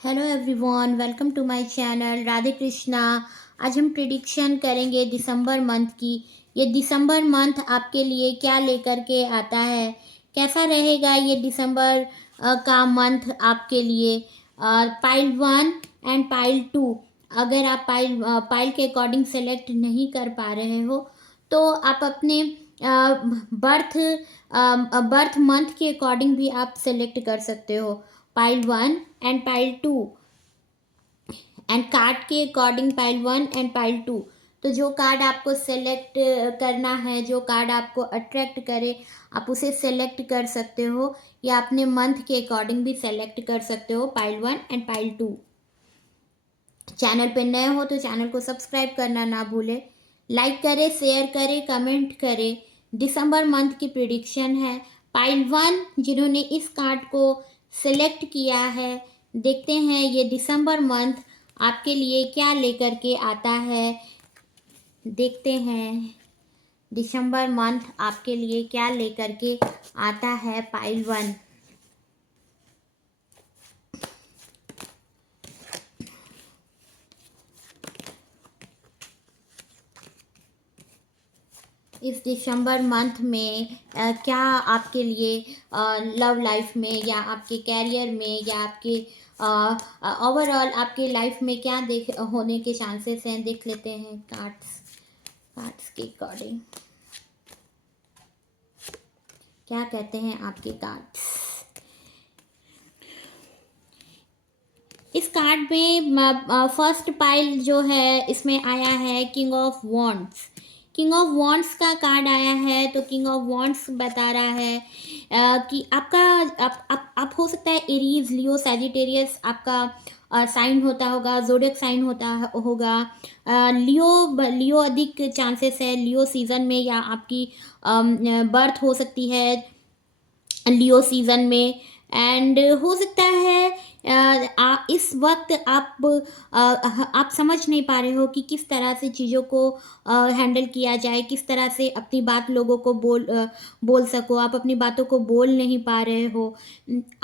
Hello everyone, welcome to my channel Radhe Krishna. आज हम prediction करेंगे दिसंबर मंथ की। ये दिसंबर मंथ आपके लिए क्या लेकर के आता है, कैसा रहेगा ये दिसंबर का मंथ आपके लिए। पाइल 1 एंड पाइल 2, अगर आप पाइल के अकॉर्डिंग सेलेक्ट नहीं कर पा रहे हो तो आप अपने बर्थ बर्थ मंथ के अकॉर्डिंग भी आप सेलेक्ट कर सकते हो। Pile 1 and pile 2 and card के अकॉर्डिंग पाइल 1 एंड पाइल 2। तो जो कार्ड आपको सेलेक्ट करना है, जो कार्ड आपको अट्रैक्ट करे, आप उसे सेलेक्ट कर सकते हो या अपने मंथ के अकॉर्डिंग भी सेलेक्ट कर सकते हो। Pile 1 and pile 2। चैनल पे नए हो तो चैनल को सब्सक्राइब करना ना भूले, लाइक करें, शेयर करें, कमेंट करें। दिसंबर मंथ की प्रिडिक्शन है। पाइल 1 जिन्होंने इस कार्ड को सिलेक्ट किया है, देखते हैं ये दिसंबर मंथ आपके लिए क्या लेकर के आता है। देखते हैं दिसंबर मंथ आपके लिए क्या लेकर के आता है। पाइल 1। इस दिसंबर मंथ में क्या आपके लिए लव लाइफ में या आपके कैरियर में या आपके ओवरऑल आपके लाइफ में क्या देख होने के चांसेस हैं, देख लेते हैं कार्ड्स के अकॉर्डिंग क्या कहते हैं आपके कार्ड्स। इस कार्ड में फर्स्ट पाइल जो है इसमें आया है king of wands. King of wands का कार्ड आया है तो किंग ऑफ वॉन्ड्स बता रहा है कि आपका आप हो सकता है एरीज, लियो, सैजिटेरियस आपका साइन होता होगा, ज़ोडिएक साइन होता होगा। लियो अधिक चांसेस है लियो सीज़न में, या आपकी बर्थ हो सकती है लियो सीज़न में। एंड हो सकता है इस वक्त आप समझ नहीं पा रहे हो कि किस तरह से चीज़ों को हैंडल किया जाए, किस तरह से अपनी बात लोगों को बोल सको। आप अपनी बातों को बोल नहीं पा रहे हो,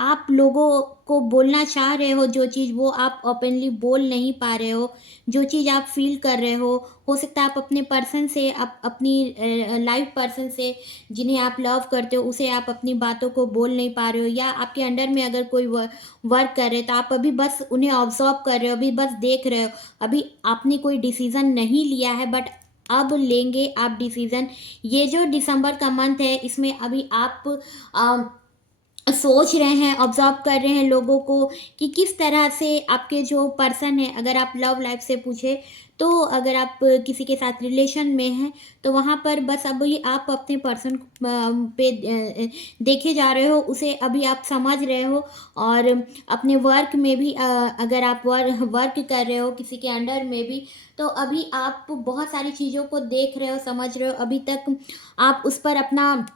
आप लोगों को बोलना चाह रहे हो जो चीज़, वो आप ओपनली बोल नहीं पा रहे हो। जो चीज़ आप फील कर रहे हो सकता है आप अपने पर्सन से, आप अपनी लाइफ पर्सन से जिन्हें आप लव करते हो उसे आप अपनी बातों को बोल नहीं पा रहे हो, या आपके अंडर में अगर कोई वर्क कर रहे तो आप अभी बस उन्हें ऑब्जर्व कर रहे हो, अभी बस देख रहे हो। अभी आपने कोई डिसीज़न नहीं लिया है बट अब लेंगे आप डिसीज़न। ये जो दिसंबर का मंथ है इसमें अभी आप सोच रहे हैं, ऑब्जर्व कर रहे हैं लोगों को कि किस तरह से आपके जो पर्सन है, अगर आप लव लाइफ से पूछे तो अगर आप किसी के साथ रिलेशन में हैं तो वहाँ पर बस अभी आप अपने पर्सन पे देखे जा रहे हो, उसे अभी आप समझ रहे हो। और अपने वर्क में भी अगर आप वर्क कर रहे हो किसी के अंडर में भी, तो अभी आप बहुत सारी चीज़ों को देख रहे हो, समझ रहे हो। अभी तक आप उस पर अपना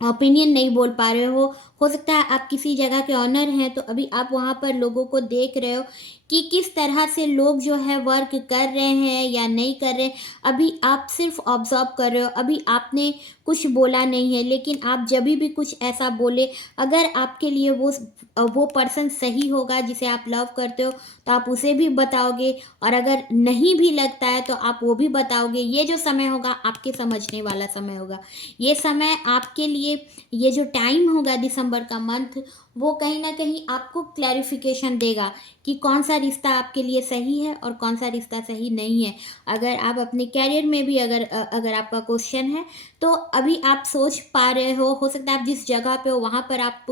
ओपिनियन नहीं बोल पा रहे हो सकता है आप किसी जगह के ऑनर हैं तो अभी आप वहाँ पर लोगों को देख रहे हो कि किस तरह से लोग जो है वर्क कर रहे हैं या नहीं कर रहे हैं। अभी आप सिर्फ ऑब्जर्व कर रहे हो, अभी आपने कुछ बोला नहीं है, लेकिन आप जब भी कुछ ऐसा बोले, अगर आपके लिए वो पर्सन सही होगा जिसे आप लव करते हो तो आप उसे भी बताओगे, और अगर नहीं भी लगता है तो आप वो भी बताओगे। ये जो समय होगा आपके समझने वाला समय होगा। ये समय आपके लिए, ये जो टाइम होगा दिसंबर का मंथ, वो कहीं ना कहीं आपको क्लैरिफिकेशन देगा कि कौन सा रिश्ता आपके लिए सही है और कौन सा रिश्ता सही नहीं है। अगर आप अपने कैरियर में भी अगर आपका क्वेश्चन है तो अभी आप सोच पा रहे हो सकता है आप जिस जगह पे हो वहाँ पर आप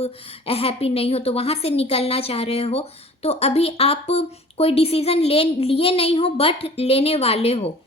हैप्पी नहीं हो तो वहाँ से निकलना चाह रहे हो, तो अभी आप कोई डिसीज़न लिए नहीं हो बट लेने वाले हो।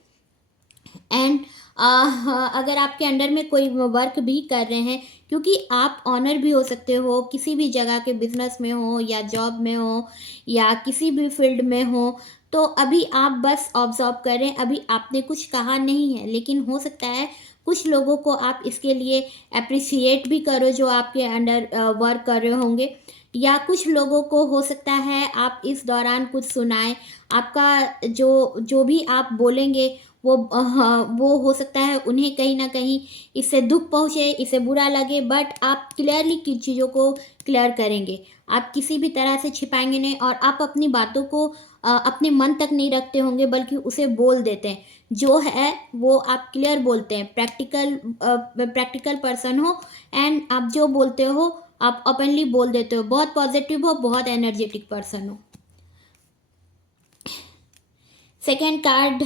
एंड अगर आपके अंडर में कोई वर्क भी कर रहे हैं, क्योंकि आप ऑनर भी हो सकते हो किसी भी जगह के, बिजनेस में हो या जॉब में हो या किसी भी फील्ड में हो, तो अभी आप बस ऑब्जर्व करें। अभी आपने कुछ कहा नहीं है, लेकिन हो सकता है कुछ लोगों को आप इसके लिए अप्रिशिएट भी करो जो आपके अंडर वर्क कर रहे होंगे, या कुछ लोगों को हो सकता है आप इस दौरान कुछ सुनाएं। आपका जो भी आप बोलेंगे वो हो सकता है उन्हें कहीं ना कहीं इससे दुख पहुँचे, इससे बुरा लगे, बट आप क्लियरली किन चीज़ों को क्लियर करेंगे। आप किसी भी तरह से छिपाएंगे नहीं, और आप अपनी बातों को अपने मन तक नहीं रखते होंगे, बल्कि उसे बोल देते हैं। जो है वो आप क्लियर बोलते हैं, प्रैक्टिकल पर्सन हो, एंड आप जो बोलते हो आप ओपनली बोल देते हो, बहुत पॉजिटिव हो, बहुत एनर्जेटिक पर्सन हो। सेकेंड कार्ड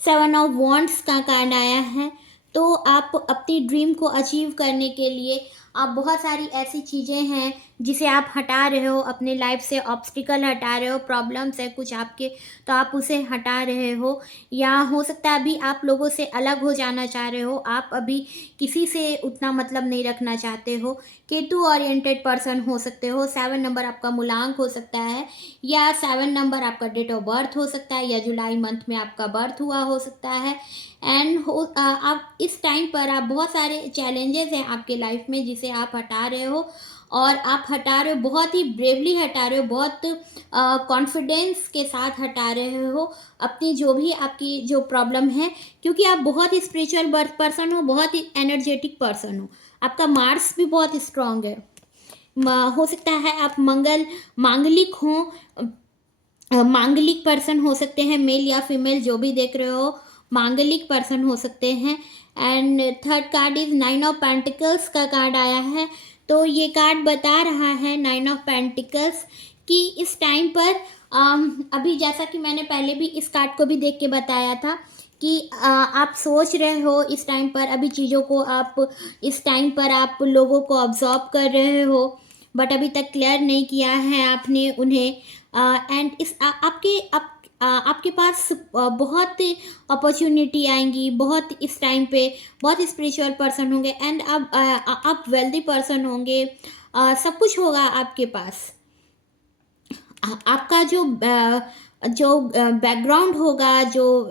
7 ऑफ वॉन्ड्स का कार्ड आया है। तो आप अपनी ड्रीम को अचीव करने के लिए आप बहुत सारी ऐसी चीज़ें हैं जिसे आप हटा रहे हो अपने लाइफ से, ऑब्स्टिकल हटा रहे हो, प्रॉब्लम्स है कुछ आपके, तो आप उसे हटा रहे हो। या हो सकता है अभी आप लोगों से अलग हो जाना चाह रहे हो, आप अभी किसी से उतना मतलब नहीं रखना चाहते हो। केतु ओरिएंटेड पर्सन हो सकते हो। 7 नंबर आपका मूलांक हो सकता है, या 7 नंबर आपका डेट ऑफ बर्थ हो सकता है, या जुलाई मंथ में आपका बर्थ हुआ हो सकता है। एंड आप इस टाइम पर आप बहुत सारे चैलेंजेस हैं आपके लाइफ में जिसे आप हटा रहे हो, और आप हटा रहे हो बहुत ही ब्रेवली हटा रहे हो, बहुत कॉन्फिडेंस के साथ हटा रहे हो अपनी जो भी आपकी जो प्रॉब्लम है, क्योंकि आप बहुत ही स्पिरिचुअल बर्थ पर्सन हो, बहुत ही एनर्जेटिक पर्सन हो। आपका मार्स भी बहुत स्ट्रांग है। हो सकता है आप मांगलिक हो, मांगलिक पर्सन हो सकते हैं, मेल या फीमेल जो भी देख रहे हो, मांगलिक पर्सन हो सकते हैं। And third card is 9 of pentacles का कार्ड आया है। तो ये कार्ड बता रहा है 9 ऑफ पेंटिकल्स कि इस टाइम पर अभी जैसा कि मैंने पहले भी इस कार्ड को भी देख के बताया था कि आप सोच रहे हो इस टाइम पर अभी चीज़ों को, आप इस टाइम पर आप लोगों को ऑब्जॉर्व कर रहे हो, बट अभी तक क्लियर नहीं किया है आपने उन्हें। एंड इस आपके पास बहुत अपॉर्चुनिटी आएंगी, बहुत इस टाइम पे बहुत स्पिरिचुअल पर्सन होंगे, एंड आप वेल्दी पर्सन होंगे, सब कुछ होगा आपके पास। आपका जो बैकग्राउंड होगा, जो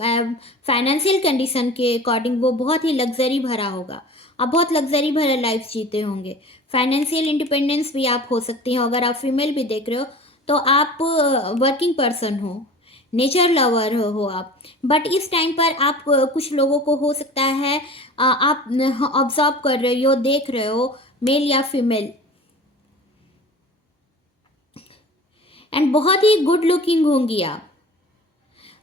फाइनेंशियल कंडीशन के अकॉर्डिंग, वो बहुत ही लग्जरी भरा होगा। आप बहुत लग्जरी भरा लाइफ जीते होंगे। फाइनेंशियल इंडिपेंडेंस भी आप हो सकती हो। अगर आप फीमेल भी देख रहे हो तो आप वर्किंग पर्सन हो, नेचर लवर हो आप। बट इस टाइम पर आप कुछ लोगों को हो सकता है आप ऑब्जर्व कर रहे हो, देख रहे हो, मेल या फीमेल, एंड बहुत ही गुड लुकिंग होंगी आप।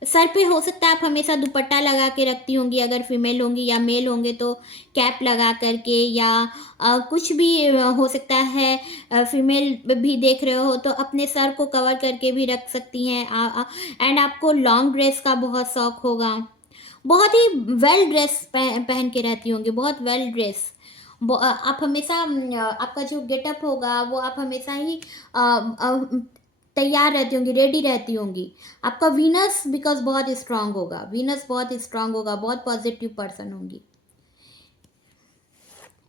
सर पे हो सकता है आप हमेशा दुपट्टा लगा के रखती होंगी अगर फीमेल होंगी, या मेल होंगे तो कैप लगा करके, या कुछ भी हो सकता है। फीमेल भी देख रहे हो तो अपने सर को कवर करके भी रख सकती हैं। एंड आपको लॉन्ग ड्रेस का बहुत शौक होगा, बहुत ही वेल ड्रेस पहन के रहती होंगी, बहुत वेल ड्रेस। आप हमेशा आपका जो गेटअप होगा वो आप हमेशा ही तैयार रहती होंगी, रेडी रहती होंगी। आपका वीनस बिकॉज बहुत स्ट्रांग होगा, वीनस बहुत स्ट्रांग होगा, बहुत पॉजिटिव पर्सन होंगी।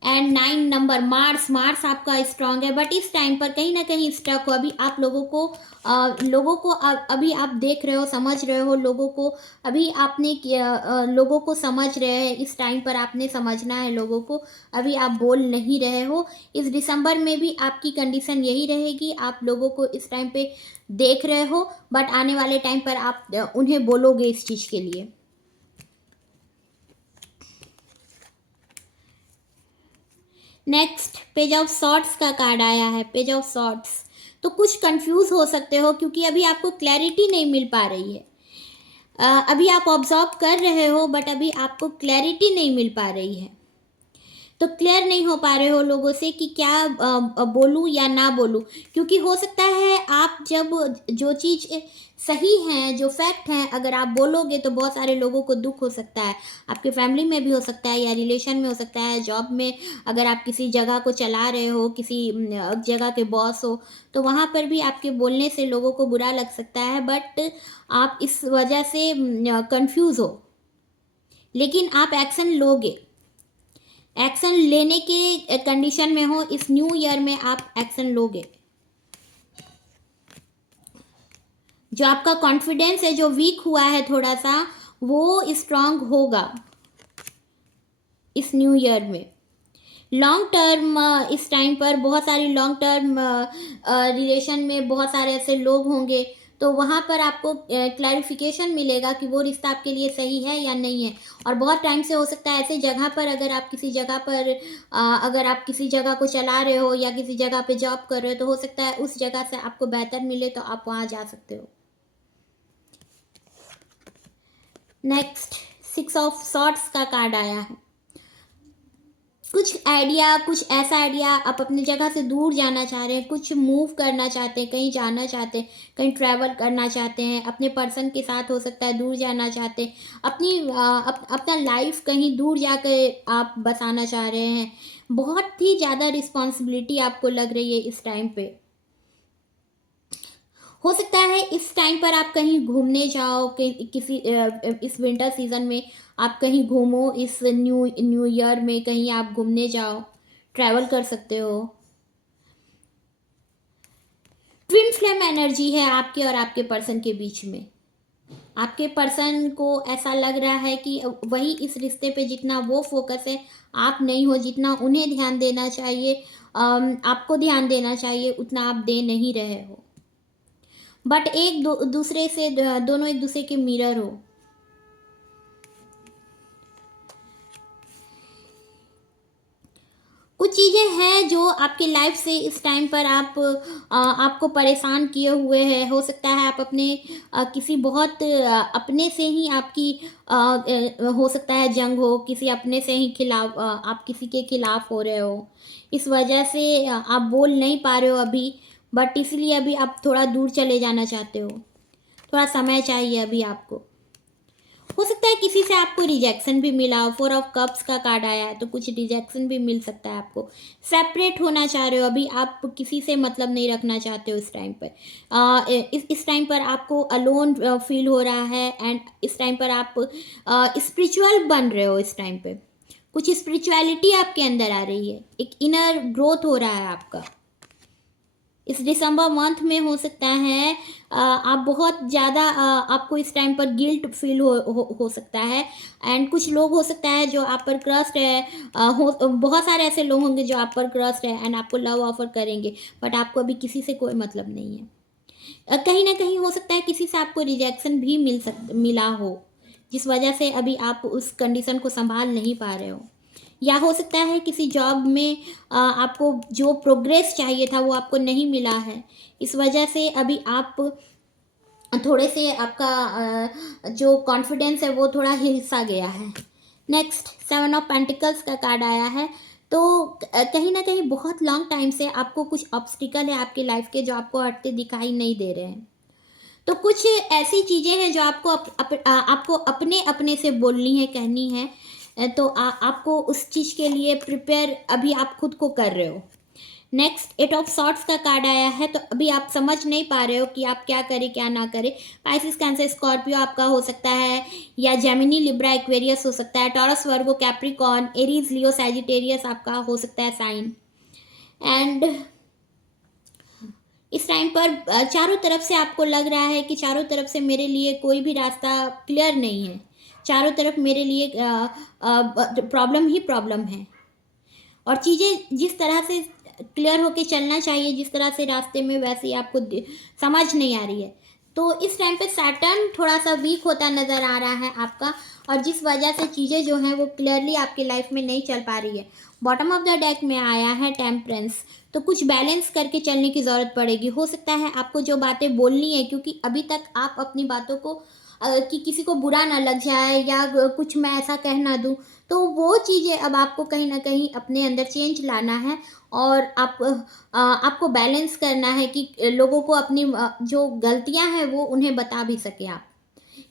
एंड 9 नंबर मार्स आपका स्ट्रांग है, बट इस टाइम पर कहीं ना कहीं स्टक हो। अभी आप लोगों को अभी आप देख रहे हो, समझ रहे हो लोगों को, अभी आपने लोगों को समझ रहे हैं। इस टाइम पर आपने समझना है लोगों को, अभी आप बोल नहीं रहे हो। इस दिसंबर में भी आपकी कंडीशन यही रहेगी, आप लोगों को इस टाइम पे देख रहे हो, बट आने वाले टाइम पर आप उन्हें बोलोगे इस चीज़ के लिए। नेक्स्ट पेज ऑफ सॉर्ट्स का कार्ड आया है, पेज ऑफ सॉर्ट्स। तो कुछ कंफ्यूज हो सकते हो क्योंकि अभी आपको क्लैरिटी नहीं मिल पा रही है। अभी आप ऑब्जर्व कर रहे हो बट अभी आपको क्लैरिटी नहीं मिल पा रही है, तो क्लियर नहीं हो पा रहे हो लोगों से कि क्या बोलूं या ना बोलूं, क्योंकि हो सकता है आप जब जो चीज़ सही है, जो फैक्ट हैं, अगर आप बोलोगे तो बहुत सारे लोगों को दुख हो सकता है। आपके फैमिली में भी हो सकता है, या रिलेशन में हो सकता है, जॉब में अगर आप किसी जगह को चला रहे हो, किसी जगह के बॉस हो, तो वहाँ पर भी आपके बोलने से लोगों को बुरा लग सकता है, बट आप इस वजह से कंफ्यूज हो, लेकिन आप एक्शन लोगे, एक्शन लेने के कंडीशन में हो। इस न्यू ईयर में आप एक्शन लोगे। जो आपका कॉन्फिडेंस है जो वीक हुआ है थोड़ा सा, वो स्ट्रांग होगा इस न्यू ईयर में। लॉन्ग टर्म इस टाइम पर बहुत सारी लॉन्ग टर्म रिलेशन में बहुत सारे ऐसे लोग होंगे, तो वहाँ पर आपको क्लैरिफिकेशन मिलेगा कि वो रिश्ता आपके लिए सही है या नहीं है। और बहुत टाइम से हो सकता है ऐसे जगह पर, अगर आप किसी जगह पर अगर आप किसी जगह को चला रहे हो या किसी जगह पे जॉब कर रहे हो, तो हो सकता है उस जगह से आपको बेहतर मिले तो आप वहाँ जा सकते हो। नेक्स्ट 6 ऑफ सॉर्ट्स का कार्ड आया है। कुछ आइडिया, कुछ ऐसा आइडिया, आप अपनी जगह से दूर जाना चाह रहे हैं, कुछ मूव करना चाहते हैं, कहीं जाना चाहते हैं, कहीं ट्रैवल करना चाहते हैं, अपने पर्सन के साथ हो सकता है दूर जाना चाहते हैं, अपना लाइफ कहीं दूर जाकर आप बसाना चाह रहे हैं। बहुत ही ज़्यादा रिस्पॉन्सिबिलिटी आपको लग रही है इस टाइम पे। हो सकता है इस टाइम पर आप कहीं घूमने जाओ, किसी इस विंटर सीजन में आप कहीं घूमो, इस न्यू न्यू ईयर में कहीं आप घूमने जाओ, ट्रैवल कर सकते हो। ट्विन फ्लेम एनर्जी है आपके और आपके पर्सन के बीच में। आपके पर्सन को ऐसा लग रहा है कि वही इस रिश्ते पे जितना वो फोकस है, आप नहीं हो। जितना उन्हें ध्यान देना चाहिए, आपको ध्यान देना चाहिए, उतना आप दे नहीं रहे हो। बट दूसरे से दोनों एक दूसरे के मिरर हो। कुछ चीज़ें हैं जो आपके लाइफ से इस टाइम पर आपको परेशान किए हुए हैं। हो सकता है आप अपने किसी बहुत अपने से ही आपकी हो सकता है जंग हो, किसी अपने से ही खिलाफ, आप किसी के खिलाफ हो रहे हो। इस वजह से आप बोल नहीं पा रहे हो अभी, बट इसलिए अभी आप थोड़ा दूर चले जाना चाहते हो। थोड़ा समय चाहिए अभी आपको। हो सकता है किसी से आपको रिजेक्शन भी मिला हो। 4 ऑफ कप्स का कार्ड आया है, तो कुछ रिजेक्शन भी मिल सकता है आपको। सेपरेट होना चाह रहे हो अभी, आप किसी से मतलब नहीं रखना चाहते हो इस टाइम पर। इस टाइम पर आपको अलोन फील हो रहा है, एंड इस टाइम पर आप स्पिरिचुअल बन रहे हो। इस टाइम पे कुछ स्पिरिचुअलिटी आपके अंदर आ रही है, एक इनर ग्रोथ हो रहा है आपका। इस दिसंबर मंथ में हो सकता है आप बहुत ज़्यादा आपको इस टाइम पर गिल्ट फील हो सकता है। एंड कुछ लोग हो सकता है जो आप पर क्रस्ट है, बहुत सारे ऐसे लोग होंगे जो आप पर क्रस्ट है एंड आपको लव ऑफर करेंगे, बट आपको अभी किसी से कोई मतलब नहीं है। कहीं ना कहीं हो सकता है किसी से आपको रिजेक्शन भी मिला हो, जिस वजह से अभी आप उस कंडीशन को संभाल नहीं पा रहे हो। या हो सकता है किसी जॉब में आपको जो प्रोग्रेस चाहिए था वो आपको नहीं मिला है। इस वजह से अभी आप थोड़े से आपका जो कॉन्फिडेंस है वो थोड़ा हिल सा गया है। नेक्स्ट 7 ऑफ पेंटिकल्स का कार्ड आया है। तो कहीं ना कहीं बहुत लॉन्ग टाइम से आपको कुछ ऑब्स्टिकल है आपकी लाइफ के जो आपको हटते दिखाई नहीं दे रहे हैं। तो कुछ ऐसी चीज़ें हैं जो आपको अपने अपने से बोलनी है, कहनी है। तो आपको उस चीज़ के लिए प्रिपेयर अभी आप खुद को कर रहे हो। नेक्स्ट 8 ऑफ सॉर्ट्स का कार्ड आया है। तो अभी आप समझ नहीं पा रहे हो कि आप क्या करें क्या ना करें। पाइसिस, कैंसर, स्कॉर्पियो आपका हो सकता है, या जेमिनी, लिब्रा, एक्वेरियस हो सकता है, टॉरस, वर्गो, कैप्रिकॉर्न, एरीज, लियो, सैजिटेरियस आपका हो सकता है साइन। एंड इस टाइम पर चारों तरफ से आपको लग रहा है कि चारों तरफ से मेरे लिए कोई भी रास्ता क्लियर नहीं है। चारों तरफ मेरे लिए प्रॉब्लम ही प्रॉब्लम है, और चीज़ें जिस तरह से क्लियर होके चलना चाहिए, जिस तरह से रास्ते में, वैसे ही आपको समझ नहीं आ रही है। तो इस टाइम पे सैटर्न थोड़ा सा वीक होता नज़र आ रहा है आपका, और जिस वजह से चीज़ें जो हैं वो क्लियरली आपकी लाइफ में नहीं चल पा रही है। बॉटम ऑफ द डेक में आया है टेम्परेंस। तो कुछ बैलेंस करके चलने की ज़रूरत पड़ेगी। हो सकता है आपको जो बातें बोलनी है, क्योंकि अभी तक आप अपनी बातों को कि किसी को बुरा ना लग जाए या कुछ मैं ऐसा कह ना दूँ, तो वो चीज़ें अब आपको कहीं ना कहीं अपने अंदर चेंज लाना है। और आपको बैलेंस करना है कि लोगों को अपनी जो गलतियां हैं वो उन्हें बता भी सके आप,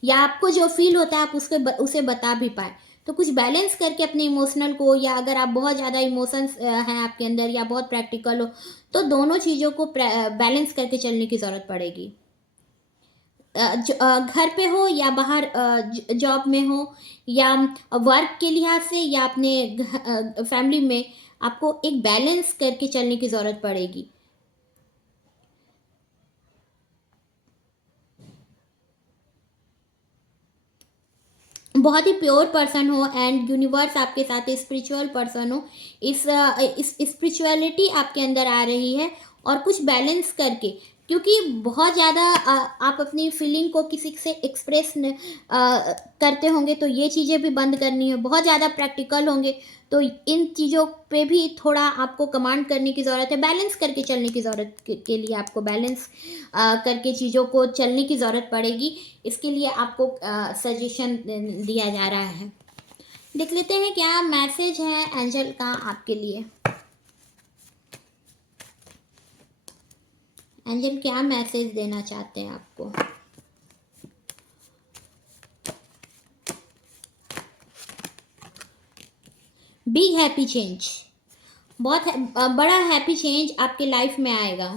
या आपको जो फील होता है आप उसे बता भी पाए। तो कुछ बैलेंस करके अपने इमोशनल को, या अगर आप बहुत ज़्यादा इमोशंस हैं आपके अंदर या बहुत प्रैक्टिकल हो, तो दोनों चीज़ों को बैलेंस करके चलने की ज़रूरत पड़ेगी। घर पे हो या बाहर जॉब में हो, या वर्क के लिहाज से, या अपने फैमिली में, आपको एक बैलेंस करके चलने की ज़रूरत पड़ेगी। बहुत ही प्योर पर्सन हो एंड यूनिवर्स आपके साथ स्पिरिचुअल पर्सन हो, इस स्पिरिचुअलिटी आपके अंदर आ रही है। और कुछ बैलेंस करके क्योंकि बहुत ज़्यादा आप अपनी फीलिंग को किसी से एक्सप्रेस करते होंगे तो ये चीज़ें भी बंद करनी है। बहुत ज़्यादा प्रैक्टिकल होंगे तो इन चीज़ों पे भी थोड़ा आपको कमांड करने की ज़रूरत है। बैलेंस करके चलने की ज़रूरत के लिए आपको बैलेंस करके चीज़ों को चलने की ज़रूरत पड़ेगी। इसके लिए आपको सजेशन दिया जा रहा है। देख लेते हैं क्या मैसेज है एंजल का आपके लिए। एंजल क्या मैसेज देना चाहते हैं आपको। बिग हैप्पी चेंज, बहुत बड़ा हैप्पी चेंज आपके लाइफ में आएगा,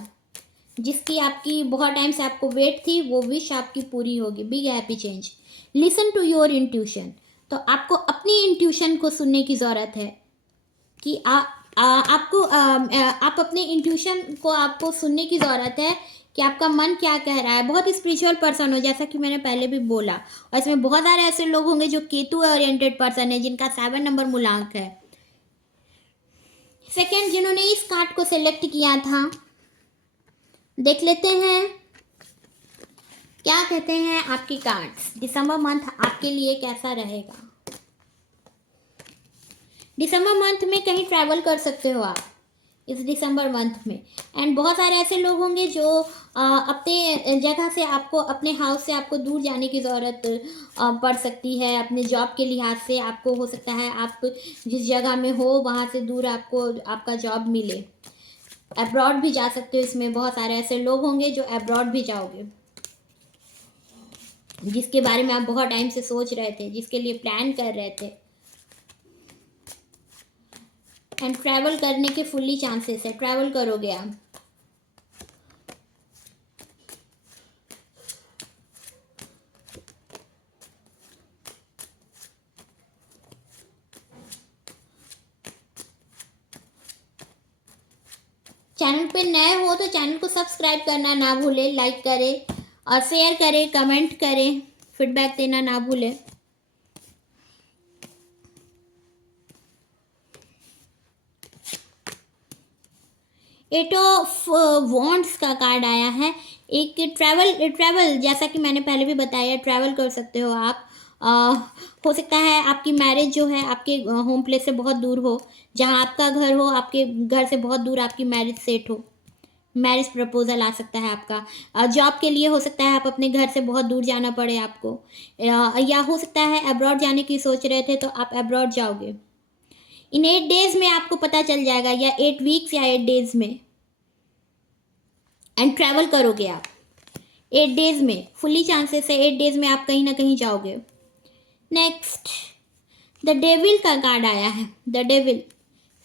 जिसकी आपकी बहुत टाइम से आपको वेट थी, वो विश आपकी पूरी होगी। Big happy change. Listen to your intuition, तो आपको अपनी इंट्यूशन को सुनने की ज़रूरत है कि आप अपने इंट्यूशन को आपको सुनने की ज़रूरत है कि आपका मन क्या कह रहा है। बहुत स्पिरिचुअल पर्सन हो, जैसा कि मैंने पहले भी बोला, और इसमें बहुत सारे ऐसे लोग होंगे जो केतु ओरिएंटेड पर्सन है, जिनका 7 नंबर मूलांक है। सेकंड, जिन्होंने इस कार्ड को सिलेक्ट किया था, देख लेते हैं क्या कहते हैं आपके कार्ड्स। दिसंबर मंथ आपके लिए कैसा रहेगा। दिसंबर मंथ में कहीं ट्रैवल कर सकते हो आप इस दिसंबर मंथ में। एंड बहुत सारे ऐसे लोग होंगे जो अपने जगह से आपको, अपने हाउस से आपको दूर जाने की ज़रूरत पड़ सकती है। अपने जॉब के लिहाज से आपको हो सकता है आप जिस जगह में हो वहाँ से दूर आपको आपका जॉब मिले। अब्रॉड भी जा सकते हो। इसमें बहुत सारे ऐसे लोग होंगे जो अब्रॉड भी जाओगे, जिसके बारे में आप बहुत टाइम से सोच रहे थे, जिसके लिए प्लान कर रहे थे। एंड ट्रैवल करने के फुल्ली चांसेस है, ट्रैवल करोगे आप। चैनल पे नए हो तो चैनल को सब्सक्राइब करना ना भूले, लाइक करें और शेयर करें, कमेंट करें, फीडबैक देना ना भूलें। एट ऑफ वॉन्ड्स का कार्ड आया है। एक ट्रैवल जैसा कि मैंने पहले भी बताया, ट्रैवल कर सकते हो आप। हो सकता है आपकी मैरिज जो है आपके होम प्लेस से बहुत दूर हो, जहाँ आपका घर हो, आपके घर से बहुत दूर आपकी मैरिज सेट हो। मैरिज प्रपोजल आ सकता है आपका। जॉब के लिए हो सकता है आप अपने घर से बहुत दूर जाना पड़े आपको, या हो सकता है अब्रॉड जाने की सोच रहे थे तो आप अब्रॉड जाओगे। इन 8 डेज में आपको पता चल जाएगा, या 8 वीक्स या 8 डेज में। एंड ट्रैवल करोगे आप 8 डेज में, फुल्ली चांसेस है 8 डेज में आप कहीं ना कहीं जाओगे। नेक्स्ट, द डेविल का कार्ड आया है। The devil,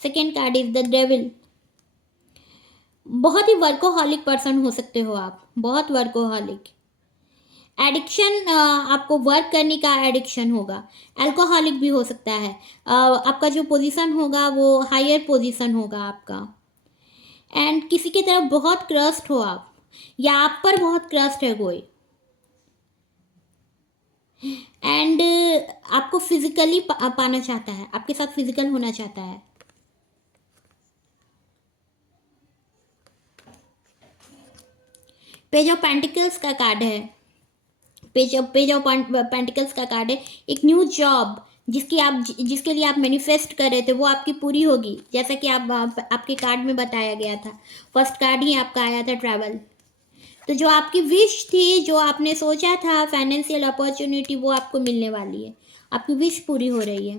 second card is the devil. बहुत ही वर्कोहॉलिक पर्सन हो सकते हो आप, बहुत वर्कोहॉलिक। एडिक्शन, आपको वर्क करने का एडिक्शन होगा। अल्कोहलिक भी हो सकता है। आपका जो पोजीशन होगा वो हायर पोजीशन होगा आपका। एंड किसी की तरफ बहुत क्रस्ट हो आप, या आप पर बहुत क्रस्ट है कोई। एंड आपको फिजिकली पाना चाहता है, आपके साथ फिजिकल होना चाहता है। पेज ऑफ पेंटिकल्स का कार्ड है। पेज ऑफ पेंटिकल्स का कार्ड है। एक न्यू जॉब जिसके लिए आप मैनिफेस्ट कर रहे थे, वो आपकी पूरी होगी, जैसा कि आपके कार्ड में बताया गया था। फर्स्ट कार्ड ही आपका आया था ट्रैवल। तो जो आपकी विश थी, जो आपने सोचा था फाइनेंशियल अपॉर्चुनिटी, वो आपको मिलने वाली है। आपकी विश पूरी हो रही है।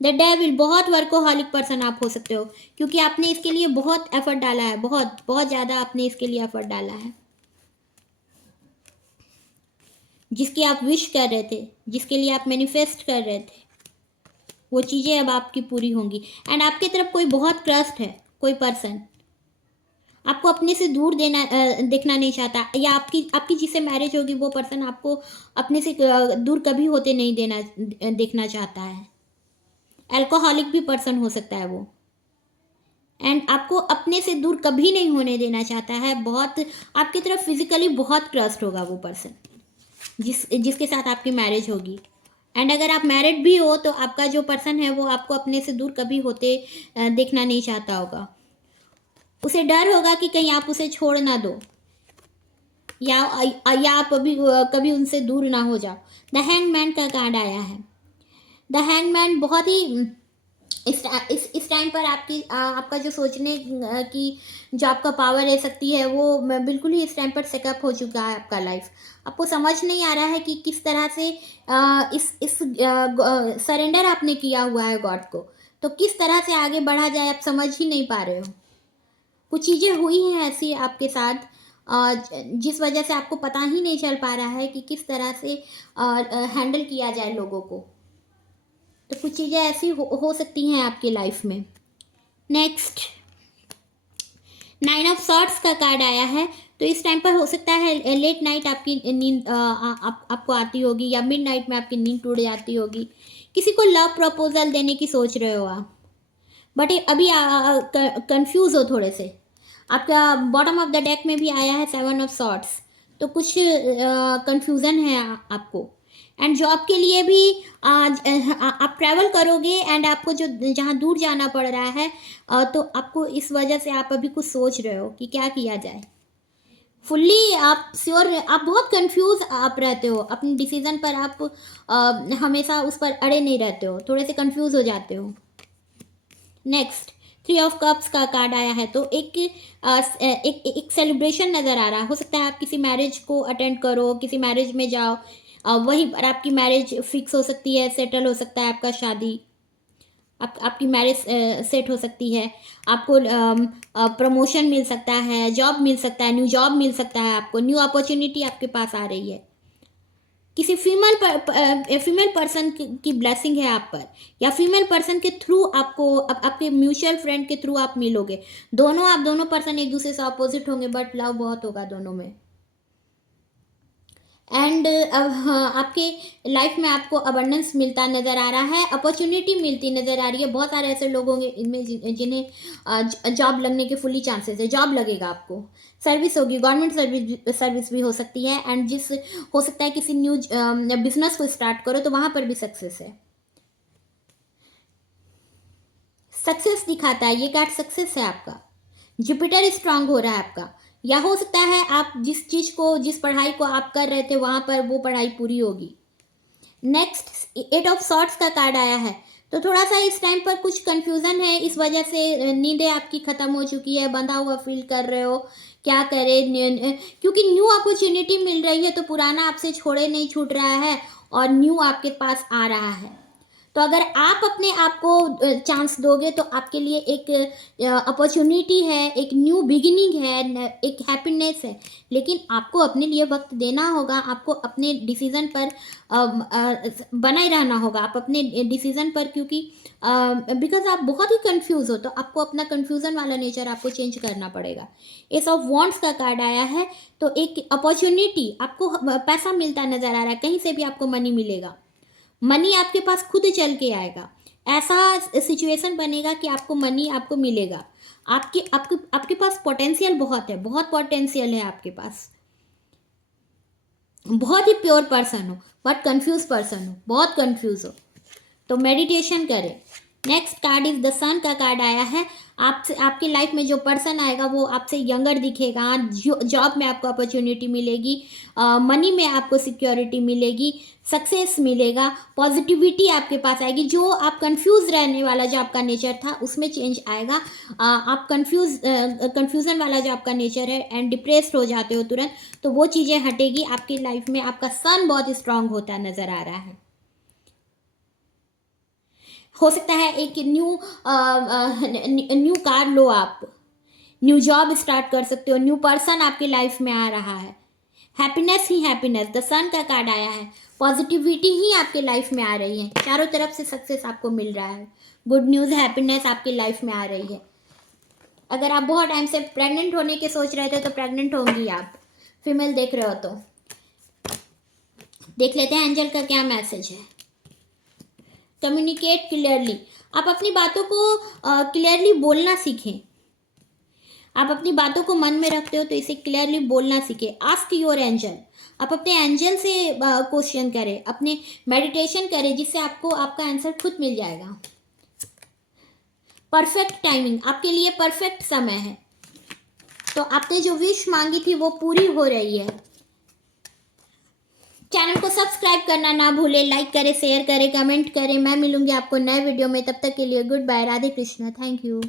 द डेविल, बहुत वर्कोहॉलिक पर्सन आप हो सकते हो, क्योंकि आपने इसके लिए बहुत एफर्ट डाला है, बहुत बहुत ज़्यादा आपने इसके लिए एफर्ट डाला है। जिसकी आप विश कर रहे थे, जिसके लिए आप मैनिफेस्ट कर रहे थे, वो चीज़ें अब आपकी पूरी होंगी। एंड आपकी तरफ कोई बहुत क्रस्ट है, कोई पर्सन आपको अपने से दूर देखना नहीं चाहता, या आपकी जिससे मैरिज होगी वो पर्सन आपको अपने से दूर कभी होते नहीं देखना चाहता है। अल्कोहलिक भी पर्सन हो सकता है वो। एंड आपको अपने से दूर कभी नहीं होने देना चाहता है। बहुत आपकी तरफ फिजिकली बहुत क्रस्ट होगा वो पर्सन, जिसके साथ आपकी मैरिज होगी। एंड अगर आप मैरिड भी हो तो आपका जो पर्सन है वो आपको अपने से दूर कभी होते देखना नहीं चाहता होगा। उसे डर होगा कि कहीं आप उसे छोड़ ना दो, या आप अभी कभी उनसे दूर ना हो जाओ। द हैंगमैन का कार्ड आया है। द हैंगमैन बहुत ही इस टाइम पर आपका जो सोचने की जो आपका पावर रह सकती है वो बिल्कुल ही इस टाइम पर सेटअप हो चुका है आपका लाइफ। आपको समझ नहीं आ रहा है कि किस तरह से इस सरेंडर आपने किया हुआ है गॉड को, तो किस तरह से आगे बढ़ा जाए आप समझ ही नहीं पा रहे हो। कुछ चीज़ें हुई हैं ऐसी आपके साथ जिस वजह से आपको पता ही नहीं चल पा रहा है कि किस तरह से हैंडल किया जाए लोगों को। तो कुछ चीज़ें ऐसी हो सकती हैं आपकी लाइफ में। नेक्स्ट 9 ऑफ सॉर्ड्स का कार्ड आया है। तो इस टाइम पर हो सकता है लेट नाइट आपकी नींद आपको आती होगी, या मिड नाइट में आपकी नींद टूट जाती होगी। किसी को लव प्रपोजल देने की सोच रहे हो आप, बट अभी कंफ्यूज हो थोड़े से। आपका बॉटम ऑफ द डेक में भी आया है 7 ऑफ सॉर्ड्स, तो कुछ कंफ्यूजन है आपको। एंड जॉब के लिए भी आप ट्रैवल करोगे एंड आपको जो जहाँ दूर जाना पड़ रहा है, तो आपको इस वजह से आप अभी कुछ सोच रहे हो कि क्या किया जाए। फुल्ली आप श्योर, आप बहुत कंफ्यूज आप रहते हो अपने डिसीजन पर। आप हमेशा उस पर अड़े नहीं रहते हो, थोड़े से कंफ्यूज हो जाते हो। नेक्स्ट 3 ऑफ कप्स का कार्ड आया है। तो एक सेलिब्रेशन नज़र आ रहा है। हो सकता है आप किसी मैरिज को अटेंड करो, किसी मैरिज में जाओ, वहीं पर आपकी मैरिज फिक्स हो सकती है, सेटल हो सकता है आपका शादी, आपकी मैरिज सेट हो सकती है। आपको प्रमोशन मिल सकता है, जॉब मिल सकता है, न्यू जॉब मिल सकता है, आपको न्यू अपॉर्चुनिटी आपके पास आ रही है। किसी फीमेल पर्सन की ब्लेसिंग है आप पर, या फीमेल पर्सन के थ्रू आपके म्यूचुअल फ्रेंड के थ्रू आप मिलोगे। आप दोनों पर्सन एक दूसरे से अपोजिट होंगे, बट लव बहुत होगा दोनों में। एंड आपके लाइफ में आपको अबंडेंस मिलता नज़र आ रहा है, अपॉर्चुनिटी मिलती नज़र आ रही है। बहुत सारे ऐसे लोग होंगे इनमें जिन्हें जॉब लगने के फुल्ली चांसेस है, जॉब लगेगा आपको, सर्विस होगी, गवर्नमेंट सर्विस भी हो सकती है। एंड हो सकता है किसी न्यू बिजनेस को स्टार्ट करो तो वहाँ पर भी सक्सेस है, सक्सेस दिखाता है ये कार्ड, सक्सेस है आपका। जुपिटर स्ट्रांग हो रहा है आपका, या हो सकता है आप जिस पढ़ाई को आप कर रहे थे वहां पर वो पढ़ाई पूरी होगी। नेक्स्ट 8 ऑफ सॉर्ड्स का कार्ड आया है। तो थोड़ा सा इस टाइम पर कुछ कंफ्यूजन है, इस वजह से नींदें आपकी खत्म हो चुकी है, बंधा हुआ फील कर रहे हो, क्या करें, क्योंकि न्यू अपॉर्चुनिटी मिल रही है तो पुराना आपसे छोड़े नहीं छूट रहा है और न्यू आपके पास आ रहा है। तो अगर आप अपने आप को चांस दोगे तो आपके लिए एक अपॉर्चुनिटी है, एक न्यू बिगिनिंग है, एक हैप्पीनेस है। लेकिन आपको अपने लिए वक्त देना होगा, आपको अपने डिसीज़न पर बनाए रहना होगा, आप अपने डिसीज़न पर, क्योंकि बिकॉज आप बहुत ही कंफ्यूज हो, तो आपको अपना कंफ्यूजन वाला नेचर आपको चेंज करना पड़ेगा। एस ऑफ वॉन्ड्स का कार्ड आया है। तो एक अपॉर्चुनिटी, आपको पैसा मिलता नज़र आ रहा है, कहीं से भी आपको मनी मिलेगा, मनी आपके पास खुद चल के आएगा। ऐसा सिचुएशन बनेगा कि आपको मनी आपको मिलेगा। आपके पास पोटेंशियल बहुत है, बहुत पोटेंशियल है आपके पास। बहुत ही प्योर पर्सन हो, बट कंफ्यूज पर्सन हो, बहुत कंफ्यूज हो, तो मेडिटेशन करें। नेक्स्ट कार्ड इज द सन का कार्ड आया है। आपकी लाइफ में जो पर्सन आएगा वो आपसे यंगर दिखेगा, जॉब में आपको अपॉर्चुनिटी मिलेगी, मनी में आपको सिक्योरिटी मिलेगी, सक्सेस मिलेगा, पॉजिटिविटी आपके पास आएगी। जो आप कंफ्यूज रहने वाला जो आपका नेचर था उसमें चेंज आएगा। आप कंफ्यूजन वाला जो आपका नेचर है एंड डिप्रेस्ड हो जाते हो तुरंत, तो वो चीज़ें हटेगी। आपकी लाइफ में आपका सन बहुत स्ट्रांग होता नज़र आ रहा है। हो सकता है एक न्यू कार लो, आप न्यू जॉब स्टार्ट कर सकते हो, न्यू पर्सन आपकी लाइफ में आ रहा है, हैप्पीनेस ही हैप्पीनेस। द सन का कार्ड आया है, पॉजिटिविटी ही आपके लाइफ में आ रही है, चारों तरफ से सक्सेस आपको मिल रहा है, गुड न्यूज़, हैप्पीनेस आपकी लाइफ में आ रही है। अगर आप बहुत टाइम से प्रेग्नेंट होने के सोच रहे थे तो प्रेग्नेंट होंगी आप, फीमेल देख रहे हो तो। देख लेते हैं एंजल का क्या मैसेज है। कम्युनिकेट क्लियरली, आप अपनी बातों को क्लियरली बोलना सीखें। आप अपनी बातों को मन में रखते हो तो इसे क्लियरली बोलना सीखें। आस्क योर एंजल, आप अपने एंजल से क्वेश्चन करें, अपने मेडिटेशन करें, जिससे आपको आपका आंसर खुद मिल जाएगा। परफेक्ट टाइमिंग, आपके लिए परफेक्ट समय है, तो आपने जो विश मांगी थी वो पूरी हो रही है। चैनल को सब्सक्राइब करना ना भूलें, लाइक करें, शेयर करें, कमेंट करें। मैं मिलूंगी आपको नए वीडियो में, तब तक के लिए goodbye, Radhe Krishna, thank you.